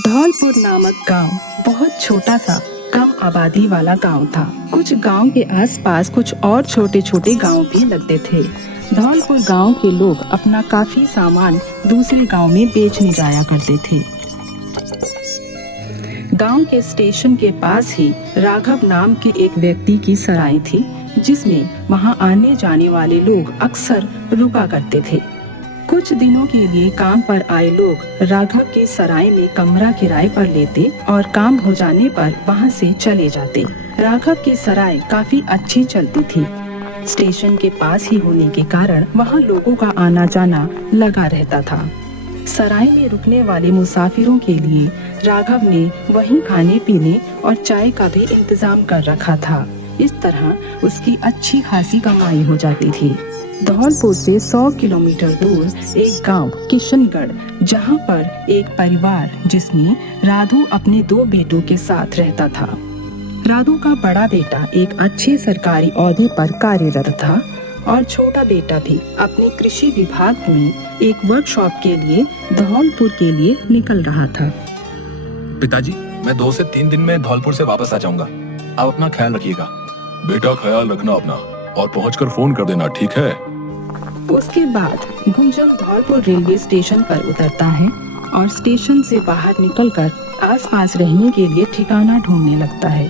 धौलपुर नामक गांव बहुत छोटा सा कम आबादी वाला गांव था। कुछ गांव के आसपास कुछ और छोटे छोटे गांव भी लगते थे। धौलपुर गांव के लोग अपना काफी सामान दूसरे गांव में बेचने जाया करते थे। गांव के स्टेशन के पास ही राघव नाम के एक व्यक्ति की सराय थी, जिसमें वहां आने जाने वाले लोग अक्सर रुका करते थे। कुछ दिनों के लिए काम पर आए लोग राघव के सराय में कमरा किराए पर लेते और काम हो जाने पर वहां से चले जाते। राघव की सराय काफी अच्छी चलती थी। स्टेशन के पास ही होने के कारण वहां लोगों का आना जाना लगा रहता था। सराय में रुकने वाले मुसाफिरों के लिए राघव ने वहीं खाने पीने और चाय का भी इंतजाम कर रखा था। इस तरह उसकी अच्छी खासी कमाई हो जाती थी। धौलपुर से 100 किलोमीटर दूर एक गांव किशनगढ़, जहां पर एक परिवार जिसमें राधू अपने 2 बेटों के साथ रहता था। राधू का बड़ा बेटा एक अच्छे सरकारी ओहदे पर कार्यरत था और छोटा बेटा भी अपने कृषि विभाग में एक वर्कशॉप के लिए धौलपुर के लिए निकल रहा था। पिताजी, मैं 2 से 3 दिन में धौलपुर से वापस आ जाऊंगा। आप अपना ख्याल रखिएगा। बेटा, ख्याल रखना अपना और पहुंचकर फोन कर देना, ठीक है? उसके बाद गुंजन धौलपुर रेलवे स्टेशन पर उतरता है और स्टेशन से बाहर निकलकर आसपास रहने के लिए ठिकाना ढूंढने लगता है।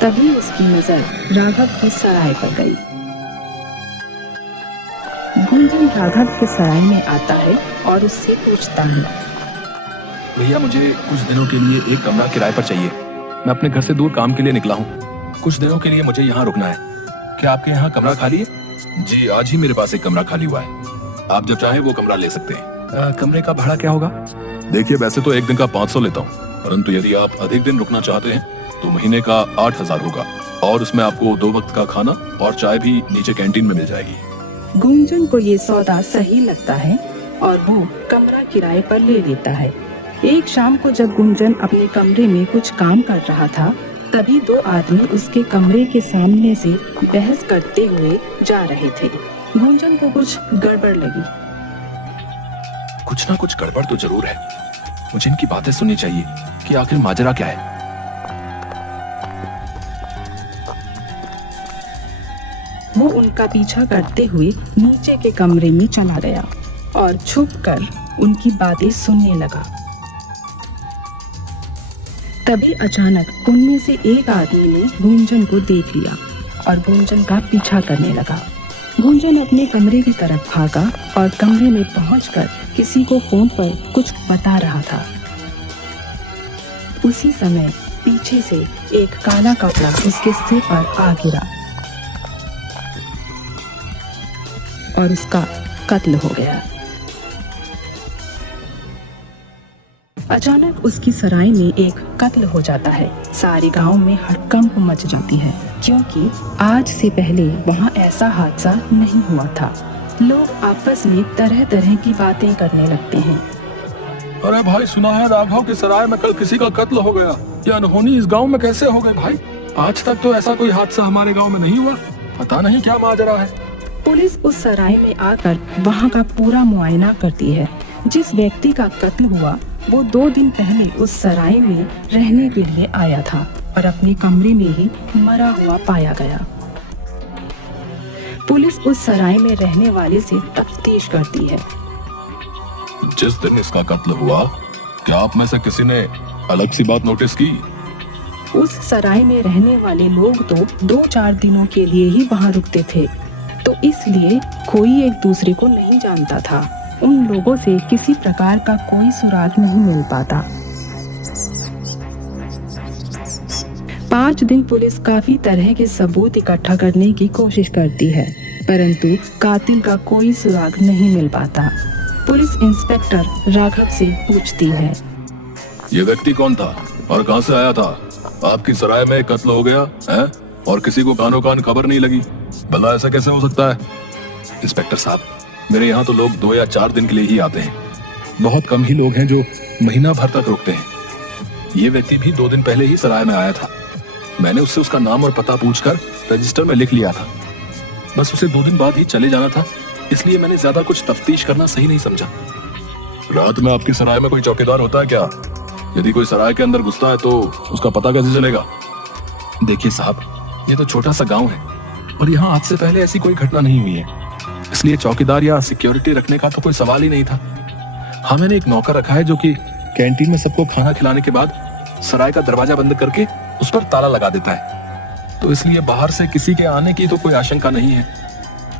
तभी उसकी नजर राघव की सराय पर गई। गुंजन राघव के सराय में आता है और उससे पूछता है, भैया, मुझे कुछ दिनों के लिए एक कमरा किराए पर चाहिए। मैं अपने घर से दूर काम के लिए निकला हूँ। कुछ दिनों के लिए मुझे यहाँ रुकना है। क्या आपके यहाँ कमरा खाली है? जी, आज ही मेरे पास एक कमरा खाली हुआ है। आप जब चाहे वो कमरा ले सकते हैं। कमरे का भाड़ा क्या होगा? देखिए, वैसे तो एक दिन का 500 लेता हूँ, परंतु यदि आप अधिक दिन रुकना चाहते हैं तो महीने का 8000 होगा और उसमें आपको 2 वक्त का खाना और चाय भी नीचे कैंटीन में मिल जाएगी। गुंजन को ये सौदा सही लगता है और वो कमरा किराए पर ले लेता है। एक शाम को जब गुंजन अपने कमरे में कुछ काम कर रहा था, तभी 2 आदमी उसके कमरे के सामने से बहस करते हुए जा रहे थे। गुंजन को कुछ गड़बड़ लगी। कुछ ना कुछ गड़बड़ तो जरूर है। मुझे इनकी बातें सुननी चाहिए कि आखिर माजरा क्या है। वो उनका पीछा करते हुए नीचे के कमरे में चला गया और छुपकर उनकी बातें सुनने लगा। तभी अचानक उनमें से एक आदमी ने गुंजन को देख लिया और गुंजन का पीछा करने लगा। गुंजन अपने कमरे की तरफ भागा और कमरे में पहुंचकर किसी को फोन पर कुछ बता रहा था। उसी समय पीछे से एक काला कपड़ा उसके सिर पर आ गिरा और उसका कत्ल हो गया। अचानक उसकी सराय में एक कत्ल हो जाता है। सारे गांव में हड़कंप मच जाती है, क्योंकि आज से पहले वहां ऐसा हादसा नहीं हुआ था। लोग आपस में तरह तरह की बातें करने लगते हैं। अरे भाई, सुना है राघव के सराय में कल किसी का कत्ल हो गया। ये अनहोनी इस गांव में कैसे हो गई भाई? आज तक तो ऐसा कोई हादसा हमारे गांव में नहीं हुआ। पता नहीं क्या माजरा है। पुलिस उस सराय में आकर वहां का पूरा मुआयना करती है। जिस व्यक्ति का कत्ल हुआ वो 2 दिन पहले उस सराय में रहने के लिए आया था और अपने कमरे में ही मरा हुआ पाया गया। पुलिस उस सराय में रहने वाले से तफ्तीश करती है। जिस दिन इसका कत्ल हुआ, क्या आप में से किसी ने अलग सी बात नोटिस की? उस सराय में रहने वाले लोग तो 2-4 दिनों के लिए ही वहां रुकते थे, तो इसलिए कोई एक दूसरे को नहीं जानता था। उन लोगों से किसी प्रकार का कोई सुराग नहीं मिल पाता। 5 दिन पुलिस काफी तरह के सबूत इकट्ठा करने की कोशिश करती है, परंतु कातिल का कोई सुराग नहीं मिल पाता। पुलिस इंस्पेक्टर राघव से पूछती है, ये व्यक्ति कौन था और कहां से आया था? आपकी सराय में कत्ल हो गया है और किसी को कानो कान खबर नहीं लगी। भला ऐसा कैसे हो सकता है? इंस्पेक्टर साहब, मेरे यहाँ तो लोग 2 या 4 दिन के लिए ही आते हैं। बहुत कम ही लोग हैं जो महीना भर तक रुकते हैं। ये व्यक्ति भी 2 दिन पहले ही सराय में आया था। मैंने उससे उसका नाम और पता पूछकर रजिस्टर में लिख लिया था। बस उसे 2 दिन बाद ही चले जाना था, इसलिए मैंने ज्यादा कुछ तफ्तीश करना सही नहीं समझा। रात में आपके सराय में कोई चौकीदार होता है क्या? यदि कोई सराय के अंदर घुसता है तो उसका पता कैसे चलेगा? देखिए साहब, ये तो छोटा सा गांव है और यहाँ आज से पहले ऐसी कोई घटना नहीं हुई है, इसलिए चौकीदार या सिक्योरिटी रखने का तो कोई सवाल ही नहीं था। हाँ, मैंने एक नौकर रखा है जो कि कैंटीन में सबको खाना खिलाने के बाद सराय का दरवाजा बंद करके उस पर ताला लगा देता है, तो इसलिए बाहर से किसी के आने की तो कोई आशंका नहीं है।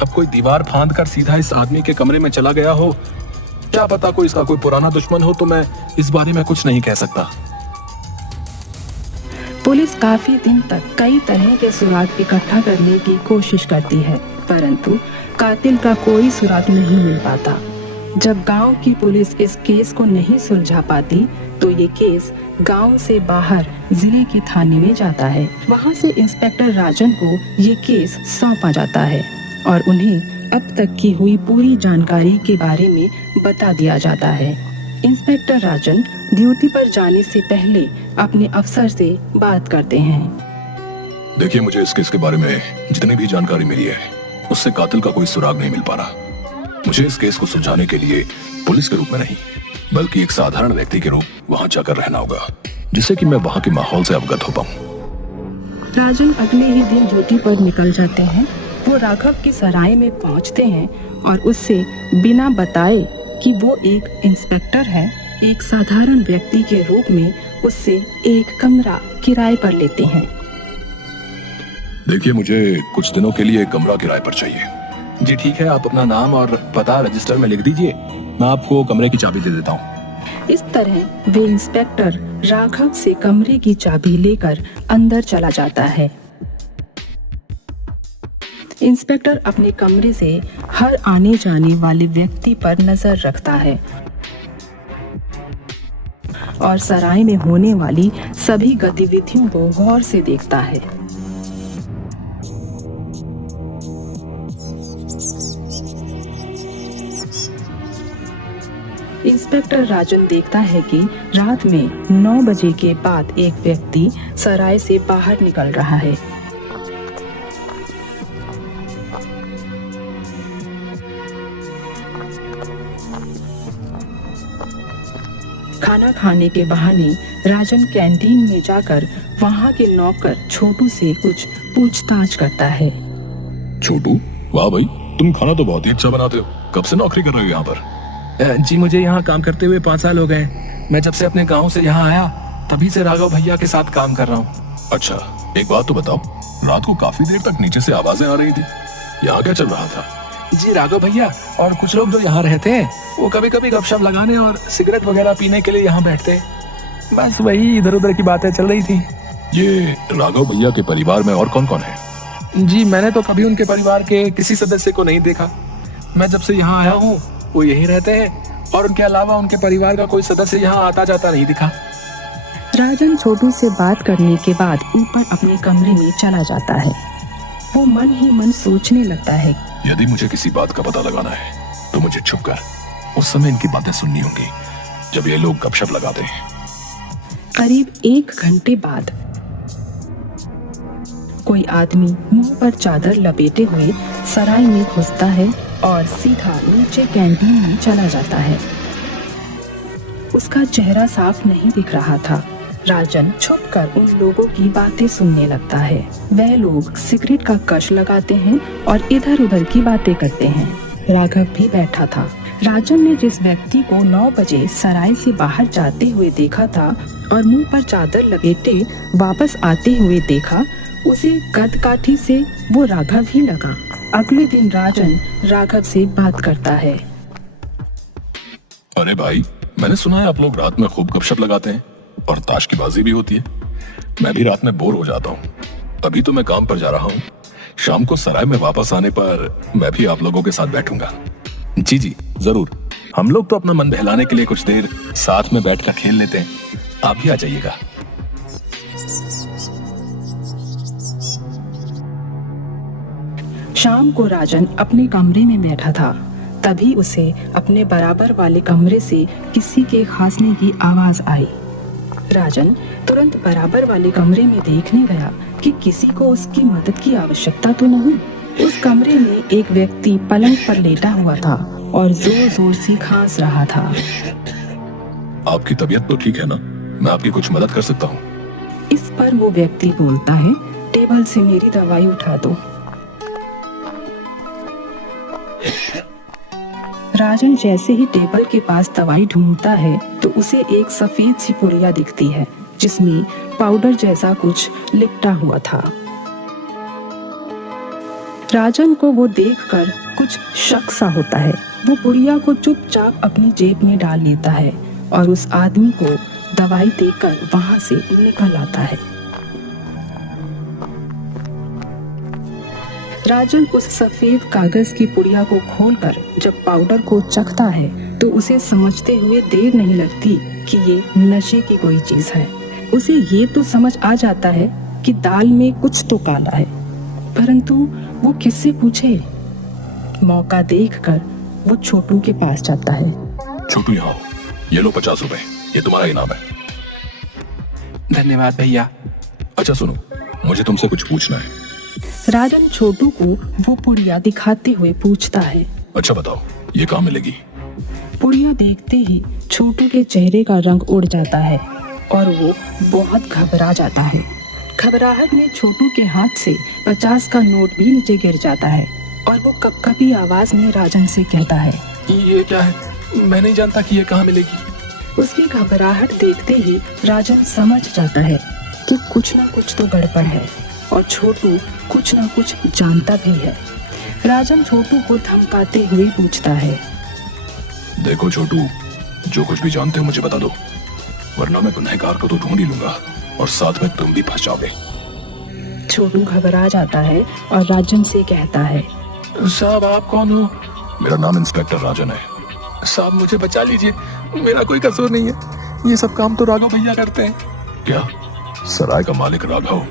अब कोई दीवार फांद कर सीधा इस आदमी के कमरे में चला गया हो, क्या पता कोई इसका कोई पुराना दुश्मन हो, तो मैं इस बारे में कुछ नहीं कह सकता। पुलिस काफी दिन तक कई तरह के सुराग इकट्ठा करने की कोशिश करती है, परंतु कातिल का कोई सुराग नहीं मिल पाता। जब गांव की पुलिस इस केस को नहीं सुलझा पाती तो ये केस गांव से बाहर जिले के थाने में जाता है। वहां से इंस्पेक्टर राजन को ये केस सौंपा जाता है और उन्हें अब तक की हुई पूरी जानकारी के बारे में बता दिया जाता है। इंस्पेक्टर राजन ड्यूटी पर जाने से पहले अपने अफसर से बात करते हैं। देखिए, मुझे इस केस के बारे में जितनी भी जानकारी मिली है उससे कातिल का कोई सुराग नहीं मिल पा रहा। मुझे इस केस को सुलझाने के लिए पुलिस के रूप में नहीं बल्कि एक साधारण व्यक्ति के रूप वहां जाकर रहना होगा, जिससे कि मैं वहां के माहौल से अवगत हो पाऊं। राजन अगले ही दिन ड्यूटी पर निकल जाते हैं। वो राघव की सराय में पहुंचते हैं और उससे बिना बताए कि वो एक इंस्पेक्टर है, एक साधारण व्यक्ति के रूप में उससे एक कमरा किराए पर लेते हैं। देखिए, मुझे कुछ दिनों के लिए एक कमरा किराए पर चाहिए। जी ठीक है, आप अपना नाम और पता रजिस्टर में लिख दीजिए, मैं आपको कमरे की चाबी दे देता हूँ। इस तरह वे इंस्पेक्टर राघव से कमरे की चाबी लेकर अंदर चला जाता है। इंस्पेक्टर अपने कमरे से हर आने जाने वाले व्यक्ति पर नजर रखता है और सराय में होने वाली सभी गतिविधियों को गौर से देखता है। इंस्पेक्टर राजन देखता है कि रात में 9 बजे के बाद एक व्यक्ति सराय से बाहर निकल रहा है। खाना खाने के बहाने राजन कैंटीन में जाकर वहां के नौकर छोटू से कुछ पूछताछ करता है। छोटू, वाह भाई, तुम खाना तो बहुत ही अच्छा बनाते हो। कब से नौकरी कर रहे हो यहाँ पर? जी, मुझे यहाँ काम करते हुए 5 साल हो गए। मैं जब से अपने गांव से यहाँ आया तभी से राघव भैया के साथ काम कर रहा हूँ। अच्छा, एक बात तो बताओ, रात को काफी देर तक नीचे से आवाजें आ रही थी, यहाँ क्या चल रहा था? जी, राघव भैया और कुछ लोग जो यहाँ रहते हैं वो कभी कभी गपशप लगाने और सिगरेट वगैरह पीने के लिए यहाँ बैठते हैं। बस वही इधर उधर की बातें चल रही थी। ये राघव भैया के परिवार में और कौन कौन है? जी, मैंने तो कभी उनके परिवार के किसी सदस्य को नहीं देखा। मैं जब से यहाँ आया हूँ वो यहीं रहते हैं और उनके अलावा उनके परिवार का कोई सदस्य यहाँ आता जाता नहीं दिखा। राजन छोटू से बात करने के बाद ऊपर अपने कमरे में चला जाता है। वो मन ही मन सोचने लगता है, यदि मुझे किसी बात का पता लगाना है तो मुझे छुपकर उस समय इनकी बातें सुननी होंगी जब ये लोग गपशप लगाते हैं। करीब 1 घंटे बाद कोई आदमी मुंह पर चादर लपेटे हुए सराय में घुसता है और सीधा नीचे कैंटीन में चला जाता है। उसका चेहरा साफ नहीं दिख रहा था। राजन छुपकर उन लोगों की बातें सुनने लगता है। वह लोग सिगरेट का कश लगाते हैं और इधर उधर की बातें करते हैं। राघव भी बैठा था। राजन ने जिस व्यक्ति को 9 बजे सराय से बाहर जाते हुए देखा था और मुंह पर चादर लपेटे वापस आते हुए देखा, उसे कदकाठी से वो राघव ही लगा। अगले दिन राजन राघव से बात करता है। अरे भाई, मैंने सुना है आप लोग रात में खूब गपशप लगाते हैं और ताश की बाजी भी होती है। मैं भी रात में बोर हो जाता हूँ। अभी तो मैं काम पर जा रहा हूँ, शाम को सराय में वापस आने पर मैं भी आप लोगों के साथ बैठूंगा। जी जी जरूर, हम लोग तो अपना मन बहलाने के लिए कुछ देर साथ में बैठकर खेल लेते हैं, आप भी आ जाइएगा। शाम को राजन अपने कमरे में बैठा था, तभी उसे अपने बराबर वाले कमरे से किसी के खांसने की आवाज आई। राजन तुरंत बराबर वाले कमरे में देखने गया कि किसी को उसकी मदद की आवश्यकता तो नहीं। उस कमरे में एक व्यक्ति पलंग पर लेटा हुआ था और जोर जोर से खांस रहा था। आपकी तबीयत तो ठीक है ना? मैं आपकी कुछ मदद कर सकता हूँ? इस पर वो व्यक्ति बोलता है, टेबल से मेरी दवाई उठा दो। राजन जैसे ही टेबल के पास दवाई ढूंढता है तो उसे एक सफेद सी पुड़िया दिखती है जिसमें पाउडर जैसा कुछ लिपटा हुआ था। राजन को वो देखकर कुछ शक सा होता है। वो पुड़िया को चुपचाप अपनी जेब में डाल लेता है और उस आदमी को दवाई देकर वहां से निकल आता है। राजन उस सफेद कागज की पुड़िया को खोलकर जब पाउडर को चखता है तो उसे समझते हुए देर नहीं लगती कि ये नशे की कोई चीज है। उसे ये तो समझ आ जाता है कि दाल में कुछ तो काला है, परंतु वो किससे पूछे? मौका देखकर वो छोटू के पास जाता है। छोटू यहाँ आओ, ये लो 50 रुपए, ये तुम्हारा इनाम है। धन्यवाद भैया। अच्छा सुनो, मुझे तुमसे कुछ पूछना है। राजन छोटू को वो पुड़िया दिखाते हुए पूछता है। अच्छा बताओ, ये कहाँ मिलेगी? पुड़िया देखते ही छोटू के चेहरे का रंग उड़ जाता है और वो बहुत घबरा जाता है। घबराहट में छोटू के हाथ से 50 का नोट भी नीचे गिर जाता है और वो कपकपी आवाज में राजन से कहता है, ये क्या है? मैं नहीं जानता कि ये कहाँ मिलेगी। उसकी घबराहट देखते ही राजन समझ जाता है कि कुछ ना कुछ तो गड़बड़ है और छोटू कुछ ना कुछ जानता भी है। राजन छोटू को धमकाते हुए पूछता है, देखो छोटू, जो कुछ भी जानते हो मुझे बता दो, वरना मैं गुनहगार को तो ढूंढ ही लूंगा और साथ में तुम भी फंस जाओगे। छोटू घबरा जाता है और राजन से कहता है, साहब आप कौन हो? मेरा नाम इंस्पेक्टर राजन है। साहब मुझे बचा लीजिए, मेरा कोई कसूर नहीं है। ये सब काम तो राघव भैया करते हैं। क्या सराय का मालिक राघव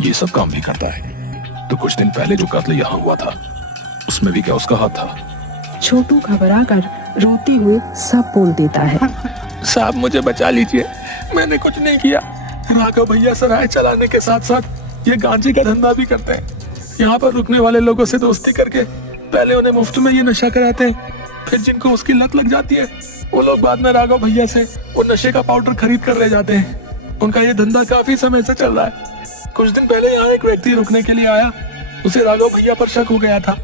ये सब काम भी करता है? तो कुछ दिन पहले जो कत्ल यहाँ हुआ था उसमें भी क्या उसका हाथ था? छोटू घबरा कर रोते हुए सब बोल देता है। साहब मुझे बचा लीजिए, मैंने कुछ नहीं किया। राघव भैया सराय चलाने के साथ साथ ये गांजे का धंधा भी करते हैं। यहाँ पर रुकने वाले लोगों से दोस्ती करके पहले उन्हें मुफ्त में ये नशा कराते हैं, फिर जिनको उसकी लत लग जाती है वो लोग बाद में राघव भैया से वो नशे का पाउडर खरीद कर ले जाते हैं। उनका ये धंधा काफी समय से चल रहा है। कुछ दिन पहले यहाँ एक व्यक्ति रुकने के लिए आया, उसे राघव भैया पर शक हो गया था।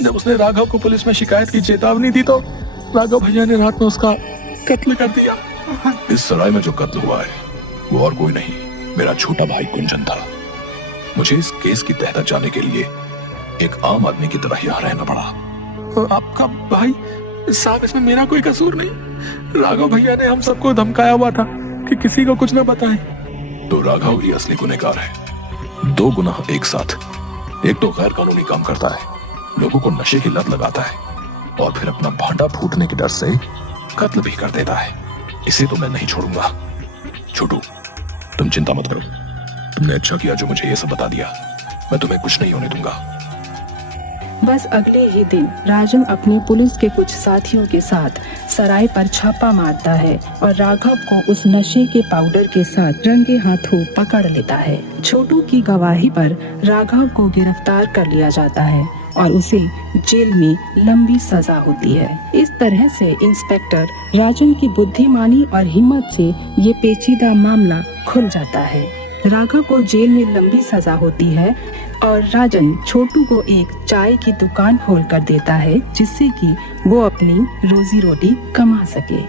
जब उसने राघव को पुलिस में शिकायत की चेतावनी दी तो राघव भैया ने रात में उसका कत्ल कर दिया। इस सराय में जो कत्ल हुआ है वो और कोई नहीं, मेरा छोटा भाई कुंजन था। मुझे इस केस की तह तक जाने के लिए एक आम आदमी की तरह यहाँ रहना पड़ा। आपका भाई? साहब इसमें मेरा कोई कसूर नहीं। राघव भैया ने हम सबको धमकाया हुआ था कि किसी को कुछ न बताएं। तो राघव ही असली गुनहगार है। दो गुनाह एक साथ। एक तो गैर कानूनी काम करता है, लोगों को नशे की लत लगाता है और फिर अपना भांडा फूटने के डर से कत्ल भी कर देता है। इसे तो मैं नहीं छोड़ूंगा। छोटू तुम चिंता मत करो, तुमने अच्छा किया जो मुझे ये सब बता दिया। मैं तुम्हें कुछ नहीं होने दूंगा। बस अगले ही दिन राजन अपने पुलिस के कुछ साथियों के साथ सराय पर छापा मारता है और राघव को उस नशे के पाउडर के साथ रंगे हाथों पकड़ लेता है। छोटू की गवाही पर राघव को गिरफ्तार कर लिया जाता है और उसे जेल में लंबी सजा होती है। इस तरह से इंस्पेक्टर राजन की बुद्धिमानी और हिम्मत से ये पेचीदा मामला खुल जाता है। राघव को जेल में लंबी सजा होती है और राजन छोटू को एक चाय की दुकान खोल कर देता है जिससे कि वो अपनी रोजी रोटी कमा सके।